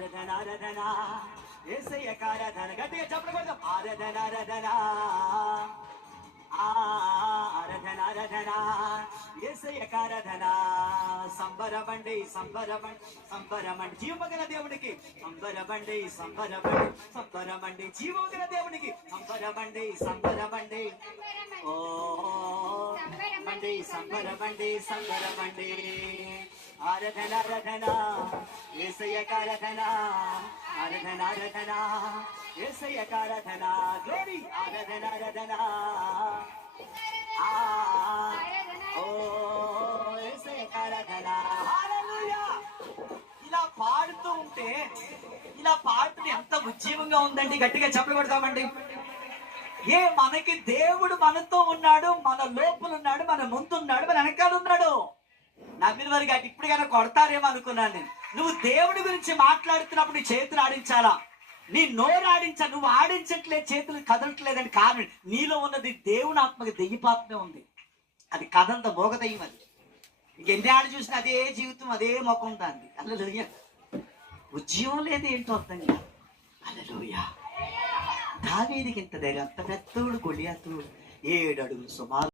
ఆరాధన ఆరాధన ఏసయ్యకు ఆరాధన గట్టిగా చెప్పడం కొడదాం. ఆరాధన ఆరాధన ఆ, ఆరాధన ఆరాధన ఏసయ్యకు సంబరమండి సంబరమండి. సంబరమండి జీవమగల దేవునికి సంబరమండి సంబరమండి సంబరమండి. జీవమగల దేవునికి సంబరమండి సంబరమండి. ఓ మండి సంబరమండి సంబరమండి. ఆరాధన ఆరాధన ఏసయ్యకు ఆరాధన ఆరాధన ఆరాధన ఏసయ్యకు ఆరాధన గ్లోరీ ఆరాధన ఓ ఏసయ్యకు ఆరాధన హల్లెలూయా ఇలా పాడుతూ ఉంటే ఇలా పాడుతూ ఎంత ఉజ్జీవంగా ఉందండి గట్టిగా చెప్పలు ఏ మనకి దేవుడు మనతో ఉన్నాడు మన లోపల ఉన్నాడు మన ముందున్నాడు మన వెనకాల ఉన్నాడు. నమ్మిన వారికి ఇప్పటికైనా కొడతారేమో అనుకున్నాను నేను. నువ్వు దేవుడి గురించి మాట్లాడుతున్నప్పుడు నీ చేతులు ఆడించాలా? నీ నోరు ఆడించా నువ్వు ఆడించట్లేదు చేతులు కదలట్లేదని కారణం నీలో ఉన్నది దేవుని ఆత్మకి దెయ్యపాత్మే ఉంది. అది కదంత మోగ దెయ్యం అది. ఎన్ని ఆడ చూసినా అదే జీవితం అదే ముఖం దాన్ని అల్లలోయ. ఉద్యమం లేదు ఏంటో అర్థం కాదు. అల్లలోయ. దావేదికి ఇంత దగ్గర అంత పెద్దోడు గొలియాతుడు. ఏడు అడుగులు సుమారు